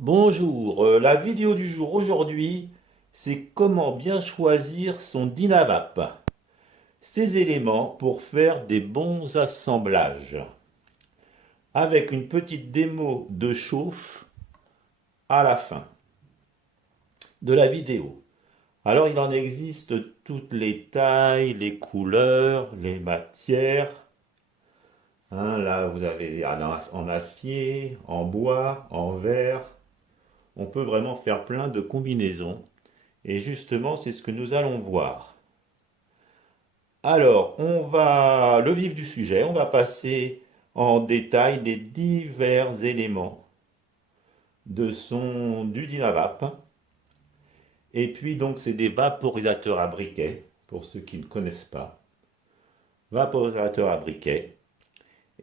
Bonjour, la vidéo du jour aujourd'hui, c'est comment bien choisir son Dynavap. Ces éléments pour faire des bons assemblages. Avec une petite démo de chauffe à la fin de la vidéo. Alors il en existe toutes les tailles, les couleurs, les matières. Là vous avez en acier, en bois, en verre. On peut vraiment faire plein de combinaisons. Et justement, c'est ce que nous allons voir. Alors, le vif du sujet, on va passer en détail les divers éléments du Dynavap. Et puis, donc, c'est des vaporisateurs à briquet, pour ceux qui ne connaissent pas. Vaporisateurs à briquet.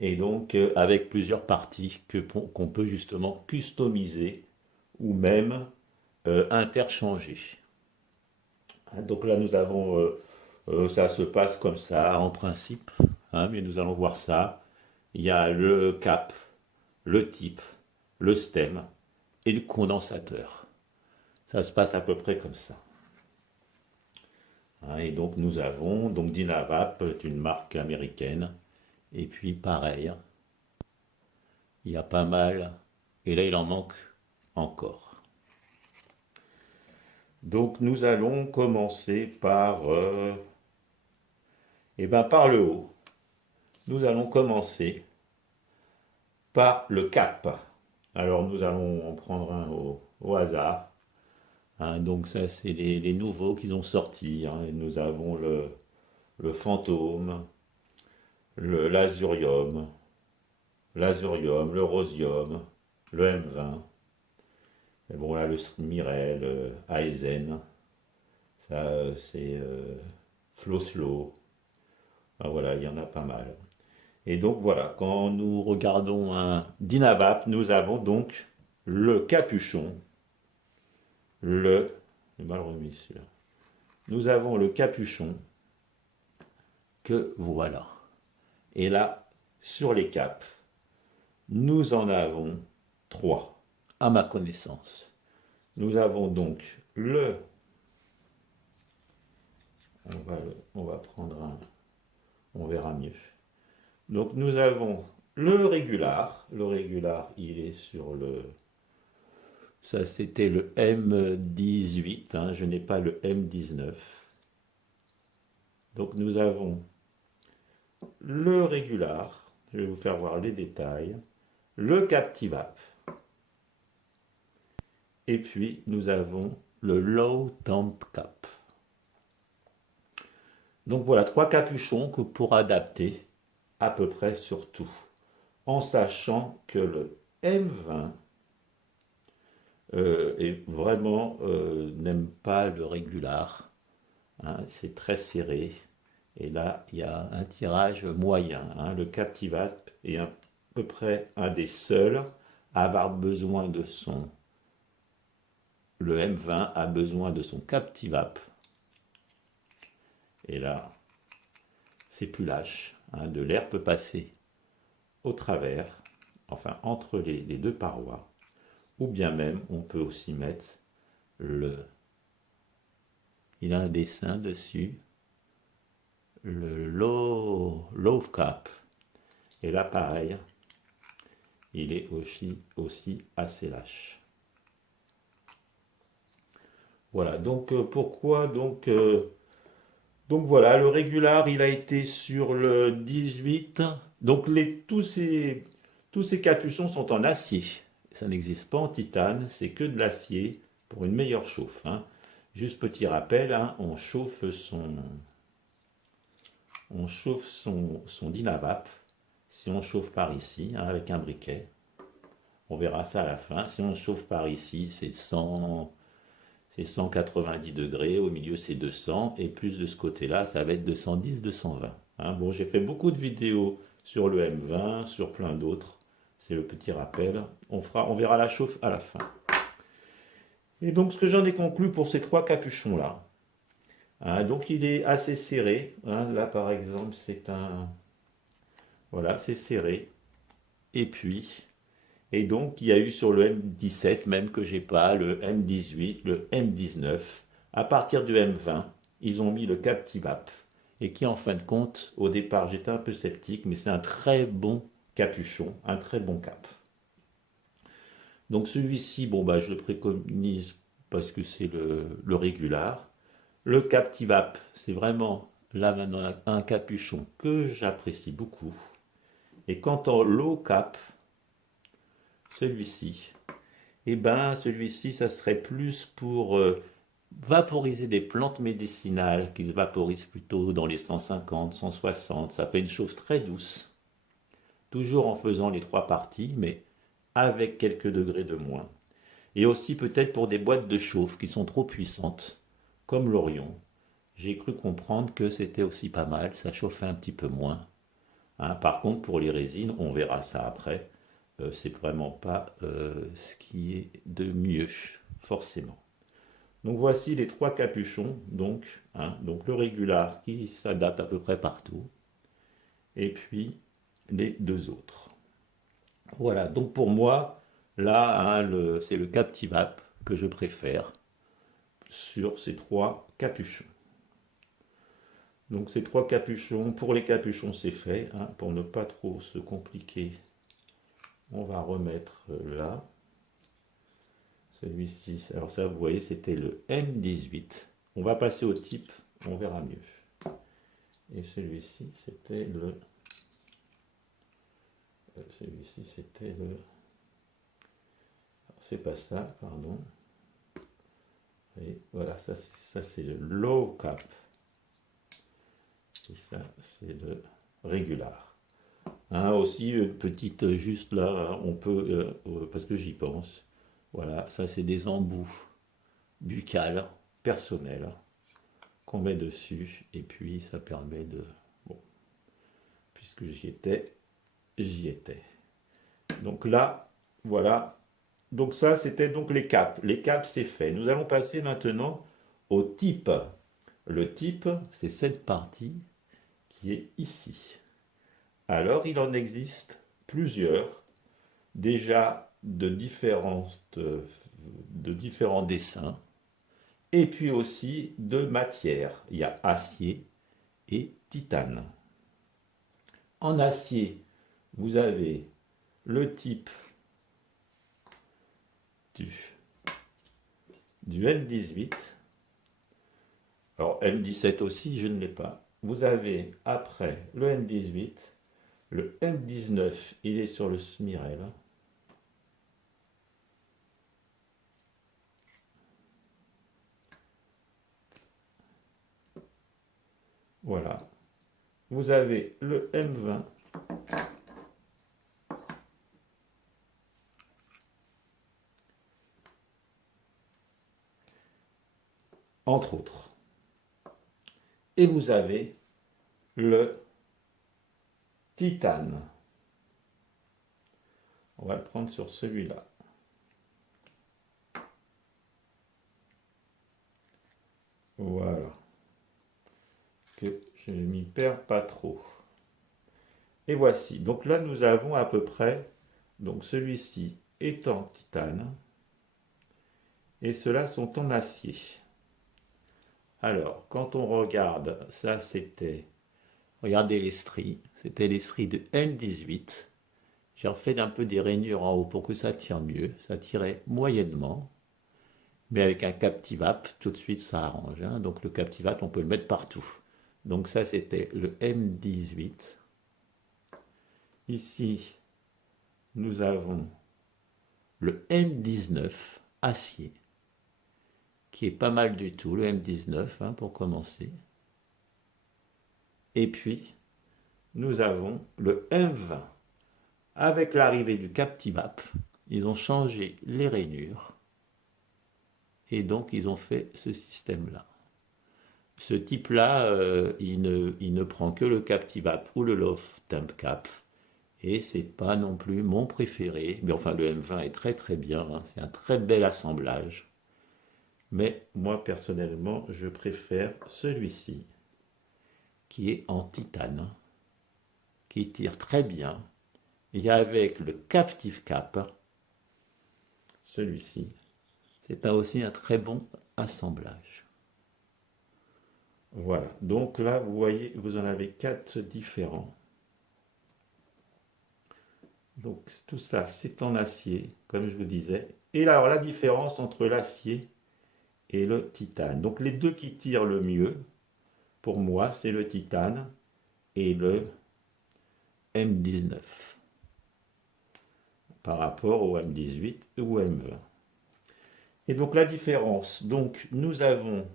Et donc, avec plusieurs parties qu'on peut justement customiser ou même interchanger. Donc là, nous avons ça se passe comme ça, en principe, mais nous allons voir ça. Il y a le cap, le type, le stem et le condensateur. Ça se passe à peu près comme ça. Et donc nous avons, donc Dynavap est une marque américaine. Et puis pareil, il y a pas mal. Et là, il en manque encore. Donc nous allons commencer par le haut. Nous allons commencer par le cap. Alors nous allons en prendre un au hasard. Donc ça, c'est les nouveaux qu'ils ont sortis. Et nous avons le fantôme, l'azurium, le rosium, le M20. Et bon là, le Miret, le Aizen, ça c'est Floslo. Voilà, il y en a pas mal. Et donc voilà, quand nous regardons un Dynavap, nous avons donc le capuchon, j'ai mal remis celui-là. Nous avons le capuchon que voilà. Et là, sur les capes, nous en avons trois, à ma connaissance. Nous avons donc on va prendre un, on verra mieux. Donc nous avons le régular. Le régular, il est sur ça c'était le M18, je n'ai pas le M19. Donc nous avons le régular, je vais vous faire voir les détails, le Captivap, et puis nous avons le Low Temp Cap. Donc voilà, trois capuchons que pour adapter à peu près sur tout, en sachant que le M20 n'aime pas le régular, c'est très serré, et là il y a un tirage moyen. Le Captivap est à peu près un des seuls à avoir besoin de son. Le M20 a besoin de son Captivap, et là c'est plus lâche, de l'air peut passer au travers, enfin entre les deux parois, ou bien même on peut aussi mettre il a un dessin dessus, le low cap, et là pareil, il est aussi assez lâche. Voilà, donc pourquoi donc voilà, le régular, il a été sur le 18. Donc tous ces capuchons sont en acier. Ça n'existe pas en titane, c'est que de l'acier pour une meilleure chauffe. Juste petit rappel, on chauffe son Dynavap. Si on chauffe par ici, avec un briquet, on verra ça à la fin. Si on chauffe par ici, c'est 190 degrés, au milieu c'est 200, et plus de ce côté-là, ça va être 210, 220. Bon, j'ai fait beaucoup de vidéos sur le M20, sur plein d'autres. C'est le petit rappel. On verra la chauffe à la fin. Et donc, ce que j'en ai conclu pour ces trois capuchons-là. Donc, il est assez serré. Là, par exemple, voilà, c'est serré. Et puis, Et donc, il y a eu sur le M17 même que j'ai pas, le M18, le M19. À partir du M20, ils ont mis le Captivap. Et qui, en fin de compte, au départ, j'étais un peu sceptique, mais c'est un très bon capuchon, un très bon cap. Donc celui-ci, bon, bah, je le préconise parce que c'est le régular. Le Captivap, c'est vraiment là maintenant un capuchon que j'apprécie beaucoup. Et quant au low cap, celui-ci, eh ben celui-ci, ça serait plus pour vaporiser des plantes médicinales qui se vaporisent plutôt dans les 150, 160. Ça fait une chauffe très douce, toujours en faisant les trois parties, mais avec quelques degrés de moins. Et aussi peut-être pour des boîtes de chauffe qui sont trop puissantes, comme l'Orion. J'ai cru comprendre que c'était aussi pas mal, ça chauffait un petit peu moins. Hein, par contre, pour les résines, on verra ça après, c'est vraiment pas ce qui est de mieux, forcément. Donc voici les trois capuchons, donc, hein, donc le régular qui s'adapte à peu près partout, et puis les deux autres. Voilà, donc pour moi, là, hein, c'est le Captivap que je préfère sur ces trois capuchons. Donc ces trois capuchons, pour les capuchons c'est fait, hein, pour ne pas trop se compliquer, on va remettre là. Celui-ci, alors ça vous voyez c'était le M18. On va passer au type, on verra mieux. Et celui-ci c'était le... Celui-ci c'était le... C'est pas ça, pardon. Et voilà, ça c'est le low cap. Et ça c'est le régular. Hein, aussi, petite, juste là, on peut, parce que j'y pense, voilà, ça c'est des embouts buccales, personnels, qu'on met dessus, et puis ça permet de, bon, puisque j'y étais, j'y étais. Donc là, voilà, donc ça c'était donc les caps. Les caps c'est fait. Nous allons passer maintenant au type. Le type, c'est cette partie qui est ici. Alors, il en existe plusieurs, déjà de différents dessins, et puis aussi de matières. Il y a acier et titane. En acier, vous avez le type du, du M18. Alors, M17 aussi, je ne l'ai pas. Vous avez après le M18. Le M19, il est sur le Smyrel. Voilà. Vous avez le M20. Entre autres. Et vous avez le titane. On va le prendre sur celui-là. Voilà. Que je ne m'y perds pas trop. Et voici. Donc là, nous avons à peu près, donc celui-ci est en titane, et ceux-là sont en acier. Alors, quand on regarde, ça c'était, regardez les stries, c'était les stries de M18. J'ai refait un peu des rainures en haut pour que ça tire mieux. Ça tirait moyennement. Mais avec un Captivap, tout de suite ça arrange. Hein. Donc le Captivap, on peut le mettre partout. Donc ça, c'était le M18. Ici, nous avons le M19 acier, qui est pas mal du tout, le M19, hein, pour commencer. Et puis, nous avons le M20. Avec l'arrivée du Captivap, ils ont changé les rainures. Et donc, ils ont fait ce système-là. Ce type-là, il ne prend que le Captivap ou le Loft Temp Cap. Et c'est pas non plus mon préféré. Mais enfin, le M20 est très très bien. Hein. C'est un très bel assemblage. Mais moi, personnellement, je préfère celui-ci, qui est en titane, qui tire très bien. Et avec le Captive Cap, celui-ci. C'est aussi un très bon assemblage. Voilà, donc là, vous voyez, vous en avez 4 différents. Donc tout ça, c'est en acier, comme je vous disais. Et là, alors, la différence entre l'acier et le titane. Donc les deux qui tirent le mieux, pour moi, c'est le titane et le M19 par rapport au M18 ou M20. Et donc la différence, donc nous avons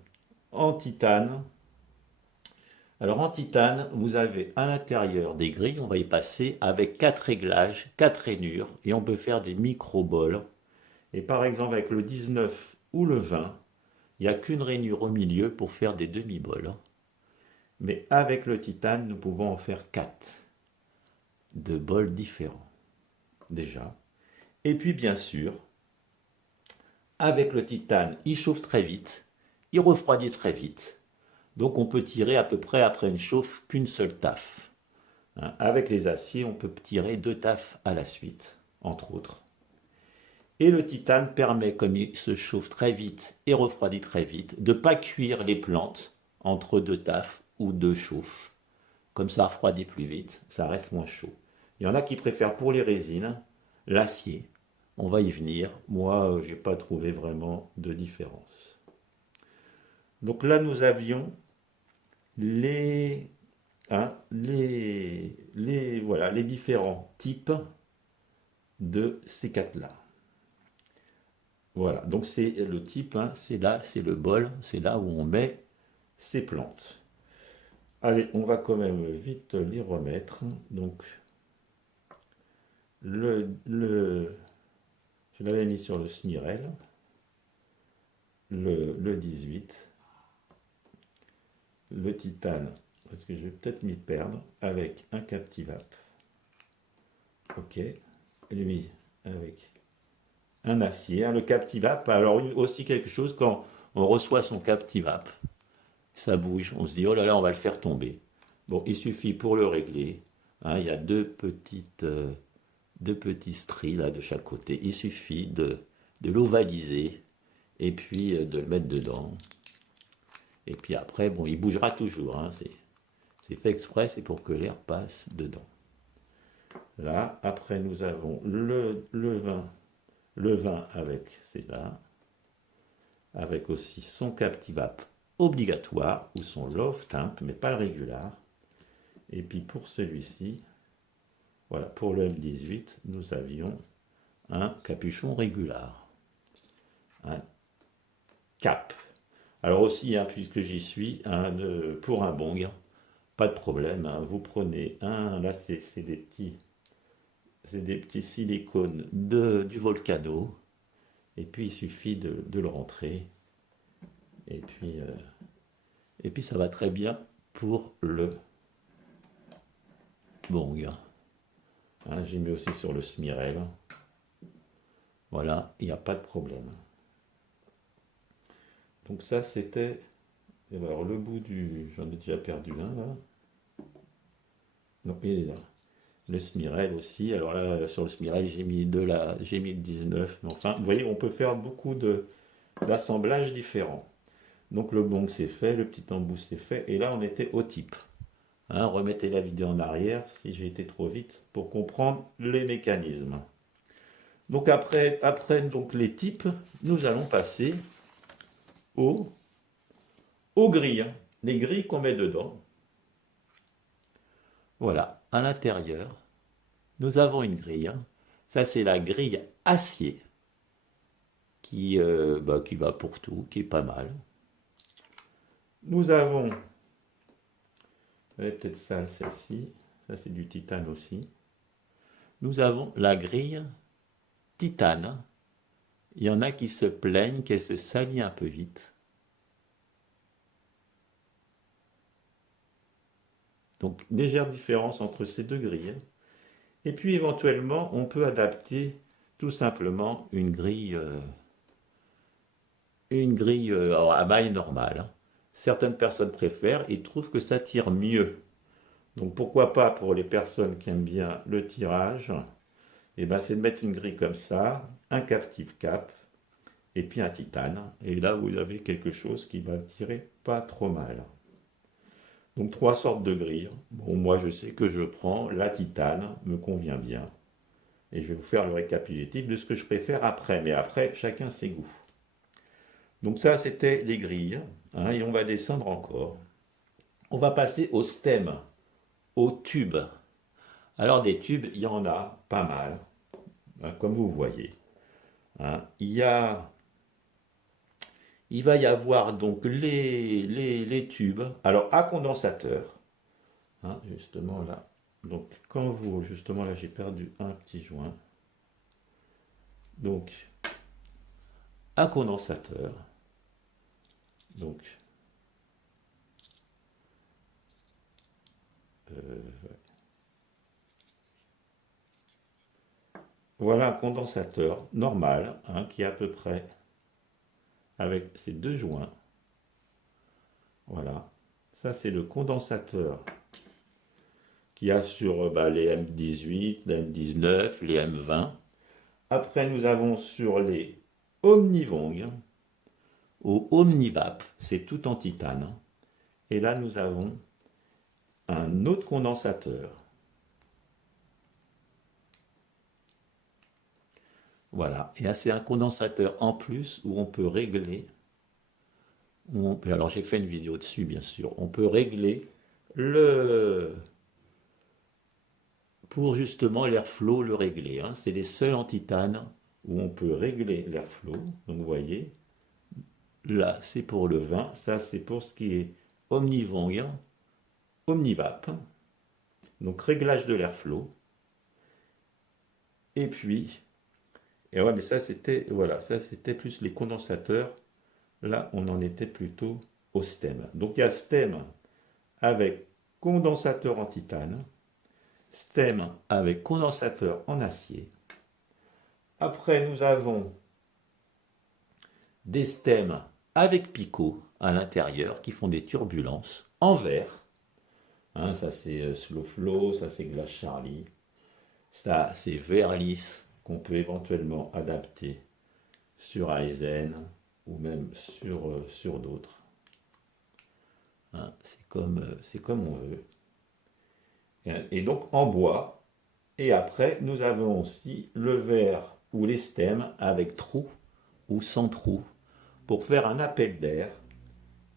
en titane, alors en titane, vous avez à l'intérieur des grilles, on va y passer avec 4 réglages, 4 rainures, et on peut faire des micro-bols. Et par exemple avec le 19 ou le 20, il n'y a qu'une rainure au milieu pour faire des demi-bols. Mais avec le titane, nous pouvons en faire 4 de bols différents, déjà. Et puis bien sûr, avec le titane, il chauffe très vite, il refroidit très vite. Donc on peut tirer à peu près après une chauffe qu'une seule taffe. Hein, avec les aciers, on peut tirer 2 taffes à la suite, entre autres. Et le titane permet, comme il se chauffe très vite et refroidit très vite, de ne pas cuire les plantes entre 2 taffes ou 2 chauffes. Comme ça refroidit plus vite, ça reste moins chaud. Il y en a qui préfèrent pour les résines l'acier. On va y venir. Moi, je n'ai pas trouvé vraiment de différence. Donc là, nous avions voilà, les différents types de ces 4-là. Voilà, donc c'est le type, hein, c'est là, c'est le bol, c'est là où on met ces plantes. Allez, on va quand même vite les remettre. Donc, je l'avais mis sur le Smyrel, le 18, le titane, parce que je vais peut-être m'y perdre, avec un Captivap. Ok, lui avec un acier, le Captivap. Alors aussi quelque chose, quand on reçoit son Captivap, ça bouge, on se dit oh là là, on va le faire tomber. Bon, il suffit pour le régler, hein, il y a deux petits stries là de chaque côté. Il suffit de l'ovaliser et puis de le mettre dedans. Et puis après, bon, il bougera toujours, hein, c'est fait exprès, c'est pour que l'air passe dedans. Là, après nous avons le vin avec, c'est là, avec aussi son Captivap obligatoire, ou son Love Temp, mais pas le régular. Et puis pour celui-ci, voilà, pour le M18, nous avions un capuchon régular, un cap. Alors aussi, hein, puisque j'y suis, pour un bong, pas de problème, hein, vous prenez là c'est des petits silicones du Volcano, et puis il suffit de le rentrer, et puis ça va très bien pour le bong. Hein, j'ai mis aussi sur le Smyrel. Voilà, il n'y a pas de problème. Donc ça c'était, alors le bout j'en ai déjà perdu un là. Non, il est là. Le Smyrel aussi. Alors là, sur le Smyrel, j'ai mis le 19. Mais enfin, vous voyez, on peut faire beaucoup d'assemblages différents. Donc le bong c'est fait, le petit embout c'est fait. Et là, on était au type. Hein, remettez la vidéo en arrière si j'ai été trop vite pour comprendre les mécanismes. Donc après donc, les types, nous allons passer aux grilles. Hein. Les grilles qu'on met dedans. Voilà, à l'intérieur, nous avons une grille. Hein. Ça, c'est la grille acier qui va pour tout, qui est pas mal. Nous avons, elle est peut-être sale celle-ci, ça c'est du titane aussi. Nous avons la grille titane. Il y en a qui se plaignent qu'elle se salit un peu vite. Donc, légère différence entre ces deux grilles. Et puis, éventuellement, on peut adapter tout simplement une grille à maille normale. Hein. Certaines personnes préfèrent et trouvent que ça tire mieux. Donc, pourquoi pas pour les personnes qui aiment bien le tirage, et ben, c'est de mettre une grille comme ça, un captive cap, et puis un titane. Et là, vous avez quelque chose qui va tirer pas trop mal. Donc, trois sortes de grilles. Bon, moi, je sais que je prends la titane, me convient bien. Et je vais vous faire le récapitulatif de ce que je préfère après. Mais après, chacun ses goûts. Donc ça, c'était les grilles. Hein, et on va descendre encore. On va passer au stem, au tube. Alors, des tubes, il y en a pas mal, hein, comme vous voyez. Hein. Il va y avoir donc les tubes. Alors, à condensateur. Hein, justement là. Donc, quand vous, justement là, j'ai perdu un petit joint. Donc, un condensateur. Donc, voilà un condensateur normal, hein, qui est à peu près avec ces deux joints. Voilà. Ça, c'est le condensateur qu'il y a sur les M18, les M19, les M20. Après, nous avons sur les Omnivong ou Omnivap, c'est tout en titane. Et là, nous avons un autre condensateur. Voilà. Et là, c'est un condensateur en plus où on peut régler. Alors, j'ai fait une vidéo dessus, bien sûr. On peut régler le. Pour justement l'airflow, le régler. Hein. C'est les seuls en titane où on peut régler l'airflow. Donc, vous voyez, là, c'est pour le vin. Ça, c'est pour ce qui est Omnivong, Omnivap. Donc, réglage de l'airflow. Et puis, et ouais, mais ça, c'était, voilà, ça, c'était plus les condensateurs. Là, on en était plutôt au stem. Donc, il y a stem avec condensateur en titane, stem avec condensateur en acier. Après, nous avons des stems avec picot à l'intérieur qui font des turbulences en verre. Hein, ça, c'est Slow Flow, ça, c'est Glace Charlie. Ça, c'est verre lisse qu'on peut éventuellement adapter sur Aizen ou même sur d'autres. Hein, c'est comme on veut. Et donc en bois. Et après, nous avons aussi le verre ou les stems avec trou ou sans trou pour faire un appel d'air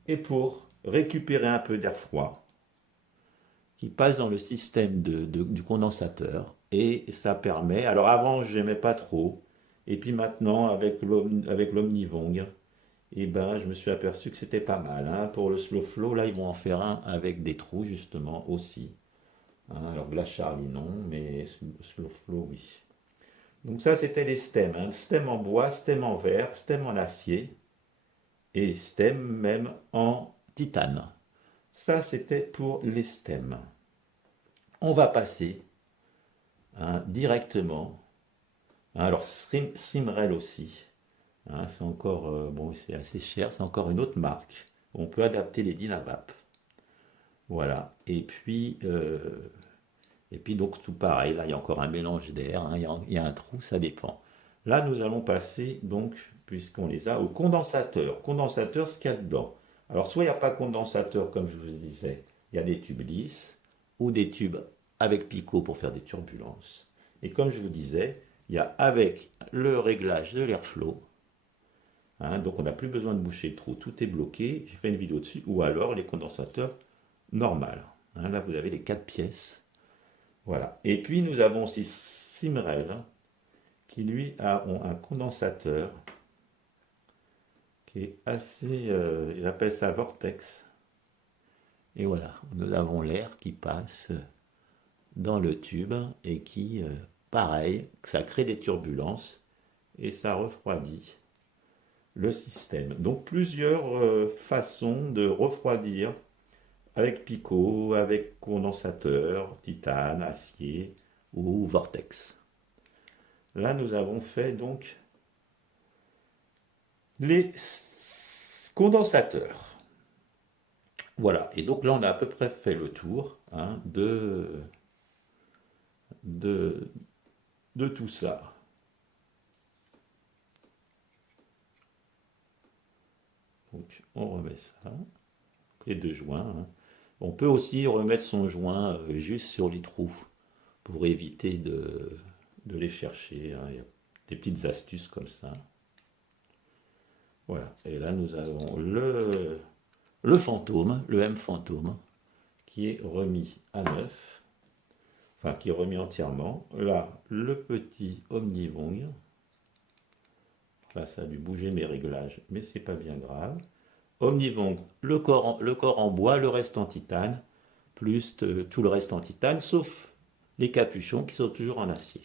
et pour récupérer un peu d'air froid qui passe dans le système du condensateur. Et ça permet. Alors avant, je n'aimais pas trop. Et puis maintenant, avec l'Omnivong, et ben, je me suis aperçu que c'était pas mal. Hein. Pour le slow flow, là, ils vont en faire un avec des trous, justement, aussi. Hein, alors, Glace Charlie, non, mais slow flow, oui. Donc ça, c'était les stems. Hein. Stem en bois, stem en verre, stem en acier et stem même en titane. Ça, c'était pour les stems. On va passer directement. Hein, alors, Simrel aussi. Hein, c'est encore, bon, c'est assez cher, c'est encore une autre marque. On peut adapter les Dynavap. Voilà. Et puis donc tout pareil, là il y a encore un mélange d'air, hein, il y a un trou, ça dépend. Là nous allons passer donc, puisqu'on les a, au condensateur. Condensateur, ce qu'il y a dedans. Alors soit il n'y a pas de condensateur comme je vous disais, il y a des tubes lisses ou des tubes avec picot pour faire des turbulences. Et comme je vous disais, il y a avec le réglage de l'airflow. Hein, donc on n'a plus besoin de boucher le trou, tout est bloqué. J'ai fait une vidéo dessus. Ou alors les condensateurs normaux. Hein, là vous avez les 4 pièces. Voilà. Et puis nous avons aussi Simrel qui lui a un condensateur qui est assez, ils appellent ça vortex. Et voilà, nous avons l'air qui passe dans le tube et qui, pareil, ça crée des turbulences et ça refroidit le système. Donc plusieurs façons de refroidir avec picot, avec condensateur, titane, acier ou vortex. Là, nous avons fait donc les condensateurs. Voilà, et donc là, on a à peu près fait le tour hein, de de tout ça. Donc on remet ça, les deux joints. Hein. On peut aussi remettre son joint juste sur les trous pour éviter de les chercher. Hein. Il y a des petites astuces comme ça. Voilà. Et là, nous avons le fantôme, le M fantôme, qui est remis à neuf. Enfin, qui est remis entièrement. Là, le petit Omnivong. Là, ça a dû bouger mes réglages, mais c'est pas bien grave. Omnivong, le corps en bois, le reste en titane, plus tout le reste en titane, sauf les capuchons qui sont toujours en acier.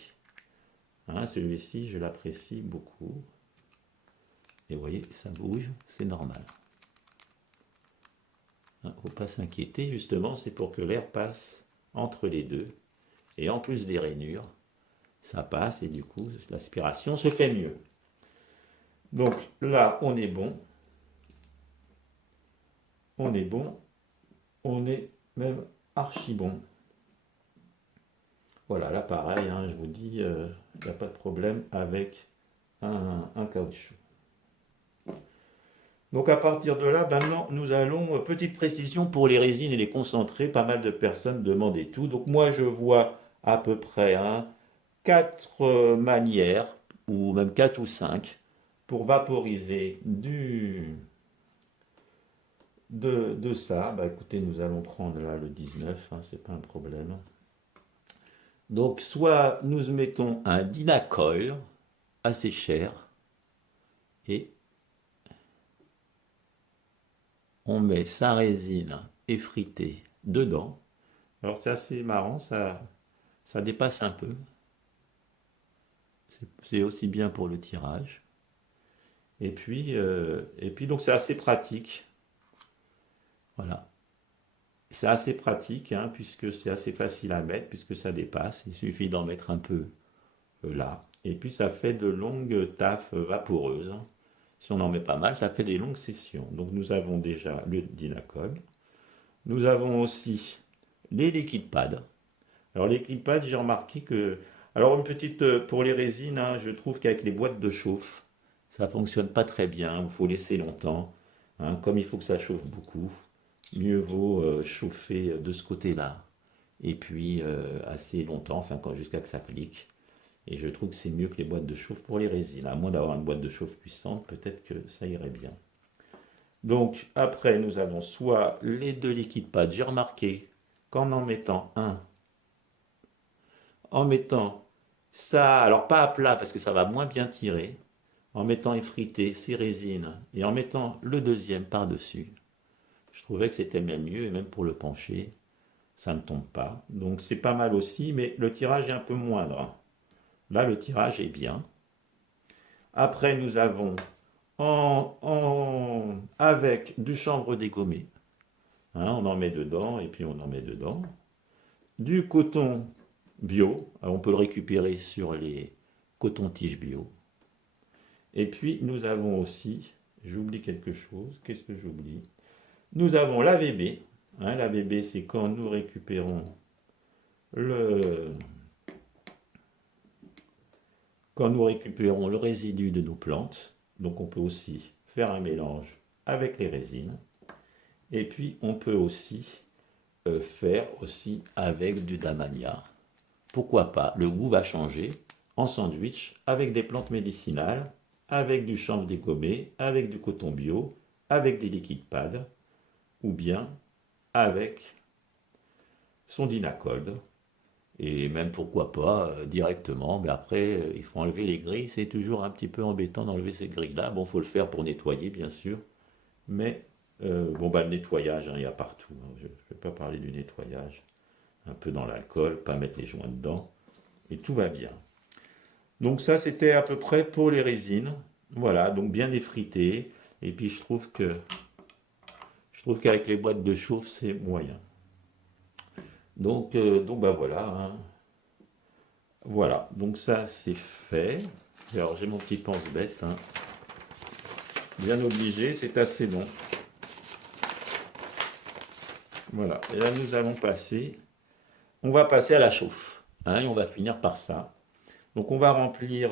Hein, celui-ci, je l'apprécie beaucoup. Et vous voyez, ça bouge, c'est normal. Il ne faut pas s'inquiéter, justement, c'est pour que l'air passe entre les deux. Et en plus des rainures, ça passe et du coup, l'aspiration se fait mieux. Donc là, on est bon. On est bon. On est même archi bon. Voilà, là pareil, hein, je vous dis, il n'y a pas de problème avec un caoutchouc. Donc à partir de là, maintenant, nous allons, petite précision pour les résines et les concentrés, pas mal de personnes demandaient tout. Donc moi, je vois à peu près 4 manières, ou même 4 ou 5, pour vaporiser de ça. Bah écoutez, nous allons prendre là le 19, hein, c'est pas un problème. Donc soit nous mettons un Dynacoil assez cher, et on met sa résine effritée dedans. Alors c'est assez marrant, ça dépasse un peu. C'est aussi bien pour le tirage. Et puis donc c'est assez pratique. Voilà. C'est assez pratique, hein, puisque c'est assez facile à mettre, puisque ça dépasse. Il suffit d'en mettre un peu là. Et puis ça fait de longues taffes vaporeuses. Si on en met pas mal, ça fait des longues sessions. Donc nous avons déjà le Dynacol. Nous avons aussi les liquid pads. Alors les liquid pads, j'ai remarqué que... Alors une petite... Pour les résines, hein, je trouve qu'avec les boîtes de chauffe, ça ne fonctionne pas très bien. Il faut laisser longtemps. Hein, comme il faut que ça chauffe beaucoup, mieux vaut chauffer de ce côté-là. Et puis assez longtemps, enfin jusqu'à que ça clique. Et je trouve que c'est mieux que les boîtes de chauffe pour les résines. À moins d'avoir une boîte de chauffe puissante, peut-être que ça irait bien. Donc après, nous avons soit les deux liquid pads. J'ai remarqué qu'en en mettant en mettant ça, alors pas à plat parce que ça va moins bien tirer, en mettant effrité ces résines et en mettant le deuxième par-dessus, je trouvais que c'était même mieux et même pour le pencher, ça ne tombe pas. Donc c'est pas mal aussi, mais le tirage est un peu moindre. Là, le tirage est bien. Après, nous avons avec du chanvre dégommé. Hein, on en met dedans et puis on en met dedans. Du coton bio. Alors, on peut le récupérer sur les cotons-tiges bio. Et puis, nous avons aussi, j'oublie quelque chose. Qu'est-ce que j'oublie? Nous avons l'AVB. Hein, l'AVB, c'est quand nous récupérons quand nous récupérons le résidu de nos plantes. Donc on peut aussi faire un mélange avec les résines. Et puis on peut aussi faire aussi avec du damania. Pourquoi pas? Le goût va changer en sandwich avec des plantes médicinales, avec du chanvre dégommé, avec du coton bio, avec des liquid pads, ou bien avec son Dynacol. Et même pourquoi pas directement, mais après il faut enlever les grilles, c'est toujours un petit peu embêtant d'enlever ces grilles-là. Bon, il faut le faire pour nettoyer bien sûr, mais bon bah le nettoyage, hein, il y a partout. Hein. Je ne vais pas parler du nettoyage. Un peu dans l'alcool, pas mettre les joints dedans, et tout va bien. Donc ça c'était à peu près pour les résines. Voilà, donc bien effrité. Et puis je trouve qu'avec les boîtes de chauffe c'est moyen. Donc bah voilà. Hein. Voilà, donc ça c'est fait. Alors j'ai mon petit pense-bête. Hein. Bien obligé, c'est assez long. Voilà, et là nous allons passer. On va passer à la chauffe. Hein, et on va finir par ça. Donc on va remplir.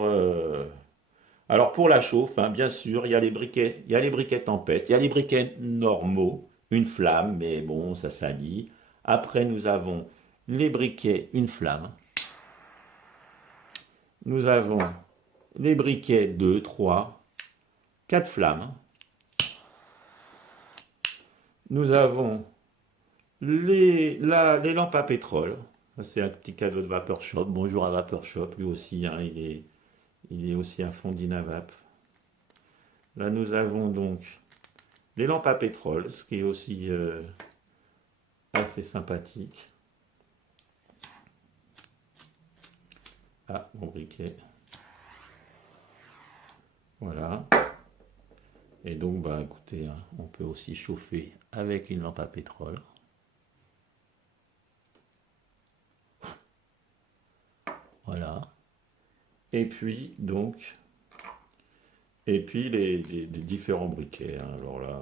Alors pour la chauffe, hein, bien sûr, il y a les briquets tempête, il y a les briquets normaux, une flamme, mais bon, ça salit. Après, nous avons les briquets une flamme. Nous avons les briquets 2, 3, 4 flammes. Nous avons les lampes à pétrole. C'est un petit cadeau de Vapeur Shop. Bonjour à Vapeur Shop, lui aussi, hein, il est aussi à fond d'Inavap. Là, nous avons donc les lampes à pétrole, ce qui est aussi assez sympathique. Ah, mon briquet. Voilà. Et donc, bah écoutez, hein, on peut aussi chauffer avec une lampe à pétrole. Voilà. Et puis, donc, et puis les différents briquets, hein. Alors là,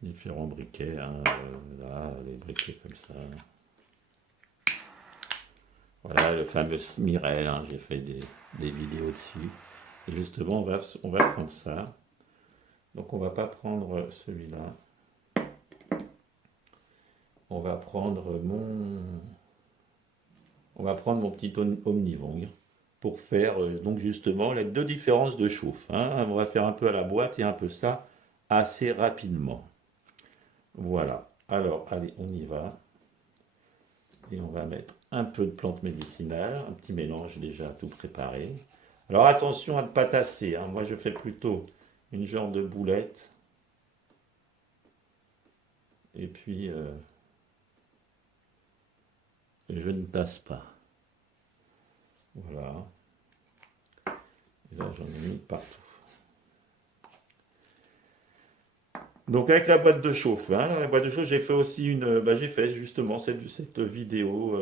différents briquets, hein, là, les briquets comme ça. Voilà, le fameux Smirel, hein, j'ai fait des vidéos dessus. Et justement, on va prendre ça. Donc on va pas prendre celui-là. On va prendre mon petit Omnivong pour faire donc justement les deux différences de chauffe, hein. On va faire un peu à la boîte et un peu ça assez rapidement. Voilà. Alors, allez, on y va. Et on va mettre un peu de plantes médicinales, un petit mélange déjà tout préparé. Alors attention à ne pas tasser, hein. Moi je fais plutôt une genre de boulette. Et puis je ne tasse pas. Voilà. Et là j'en ai mis partout. Donc avec la boîte de chauffe, hein, la boîte de chauffe, j'ai fait aussi j'ai fait justement cette vidéo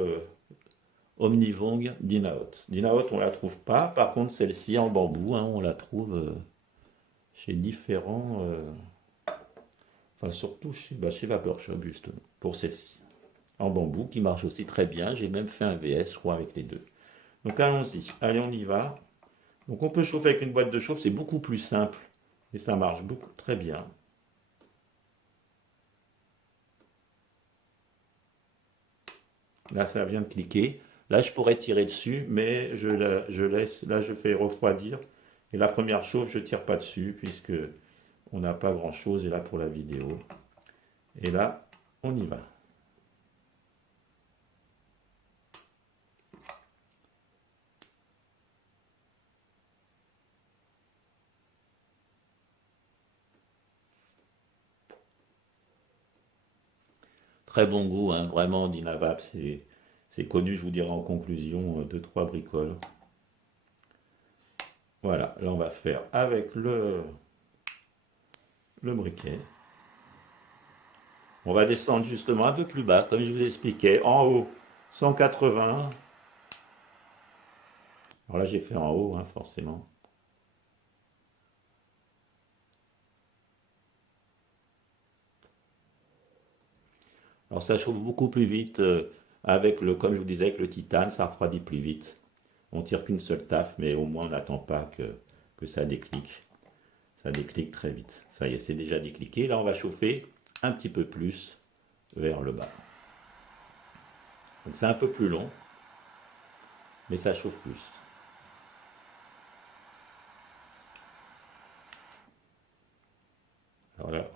Omnivong Dynaot. Dynaot, on la trouve pas. Par contre, celle-ci en bambou, hein, on la trouve chez différents, enfin surtout chez Vapeur Shop justement, pour celle-ci. En bambou, qui marche aussi très bien. J'ai même fait un VS, je crois, avec les deux. Donc allons-y. Allez, on y va. Donc on peut chauffer avec une boîte de chauffe, c'est beaucoup plus simple et ça marche beaucoup très bien. Là, ça vient de cliquer. Là, je pourrais tirer dessus, mais je laisse. Là, je fais refroidir. Et la première chauffe, je ne tire pas dessus, puisque on n'a pas grand-chose. Et là, pour la vidéo. Et là, on y va. Très bon goût, hein, vraiment, Dynavap. C'est connu, je vous dirai en conclusion, deux, trois bricoles. Voilà, là, on va faire avec le briquet. On va descendre justement un peu plus bas, comme je vous expliquais. En haut, 180. Alors là, j'ai fait en haut, hein, forcément. Alors ça chauffe beaucoup plus vite avec comme je vous disais, avec le titane, ça refroidit plus vite. On tire qu'une seule taffe, mais au moins on n'attend pas que ça déclique. Ça déclique très vite. Ça y est, c'est déjà décliqué. Là, on va chauffer un petit peu plus vers le bas. Donc c'est un peu plus long, mais ça chauffe plus. Alors là,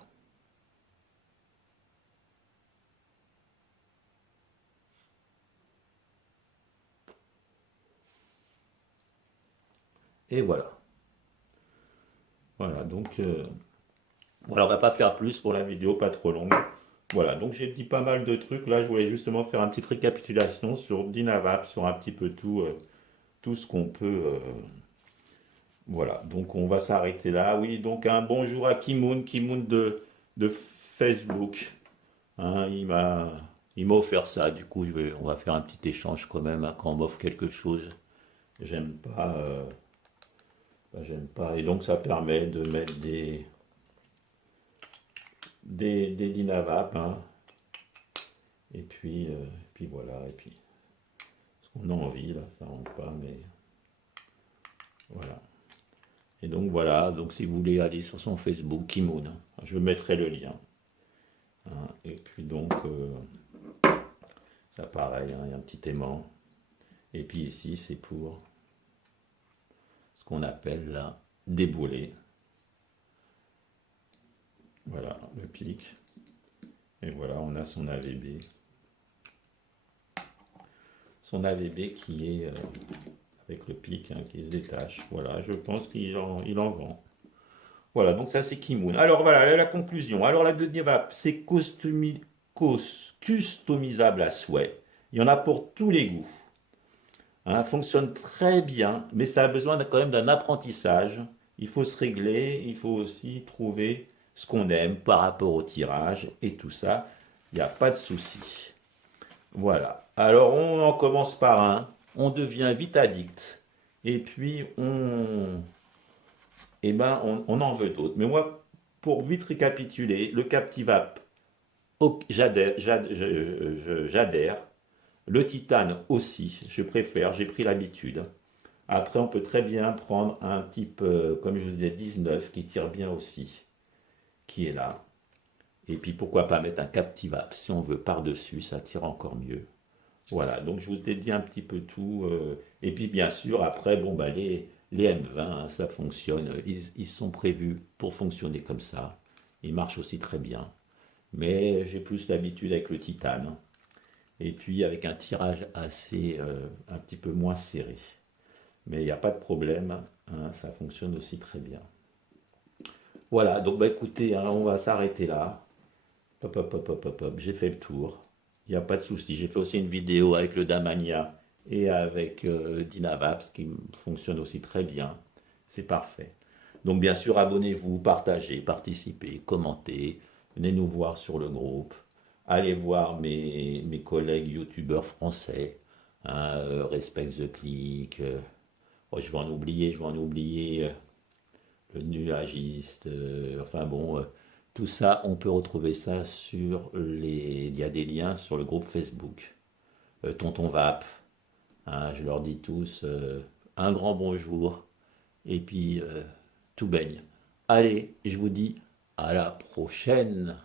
et voilà. Voilà, donc voilà, on va pas faire plus pour la vidéo, pas trop longue. Voilà, donc j'ai dit pas mal de trucs. Là, je voulais justement faire une petite récapitulation sur Dynavap, sur un petit peu tout ce qu'on peut. Voilà, donc on va s'arrêter là. Oui, donc un bonjour à Kimoun de Facebook. Hein, il m'a offert ça. Du coup, on va faire un petit échange quand même, hein, quand on m'offre quelque chose. J'aime pas, j'aime pas. Et donc ça permet de mettre des Dynavap, hein. Et puis voilà. Et puis qu'on a envie, là, ça rentre pas, mais voilà. Et donc voilà, donc si vous voulez aller sur son Facebook, Kimoun, hein, je mettrai le lien, hein. Et puis donc, ça pareil, hein, il y a un petit aimant. Et puis ici, c'est pour ce qu'on appelle là, débouler. Voilà, le pic. Et voilà, on a son AVB. Son AVB qui est avec le pic, hein, qui se détache. Voilà, je pense il en vend. Voilà, donc ça c'est Kimoun. Alors voilà, la conclusion. Alors la Godiva, c'est customisable à souhait. Il y en a pour tous les goûts. Hein, fonctionne très bien, mais ça a besoin quand même d'un apprentissage. Il faut se régler, il faut aussi trouver ce qu'on aime par rapport au tirage et tout ça. Il n'y a pas de souci. Voilà. Alors on en commence par un, on devient vite addict, et puis on en veut d'autres. Mais moi, pour vite récapituler, le Captivap, j'adhère. Le titane aussi, je préfère, j'ai pris l'habitude. Après, on peut très bien prendre un type, comme je vous disais, 19, qui tire bien aussi, qui est là. Et puis pourquoi pas mettre un Captivap, si on veut par-dessus, ça tire encore mieux. Voilà, donc je vous ai dit un petit peu tout. Et puis bien sûr, après, bon, bah, les M20, hein, ça fonctionne. Ils sont prévus pour fonctionner comme ça. Ils marchent aussi très bien. Mais j'ai plus l'habitude avec le titane. Et puis avec un tirage assez, un petit peu moins serré. Mais il n'y a pas de problème, hein, ça fonctionne aussi très bien. Voilà, donc bah écoutez, hein, on va s'arrêter là. Hop, hop, hop, hop, hop, hop. J'ai fait le tour. Il n'y a pas de souci. J'ai fait aussi une vidéo avec le Damania et avec Dynavaps qui fonctionne aussi très bien. C'est parfait. Donc bien sûr, abonnez-vous, partagez, participez, commentez. Venez nous voir sur le groupe. Allez voir mes collègues youtubeurs français. Hein, Respect the Click. Oh, je vais en oublier. Le nuagiste. Enfin bon, tout ça, on peut retrouver ça sur les. Il y a des liens sur le groupe Facebook. Tonton Vap. Hein, je leur dis tous un grand bonjour. Et puis, tout baigne. Allez, je vous dis à la prochaine.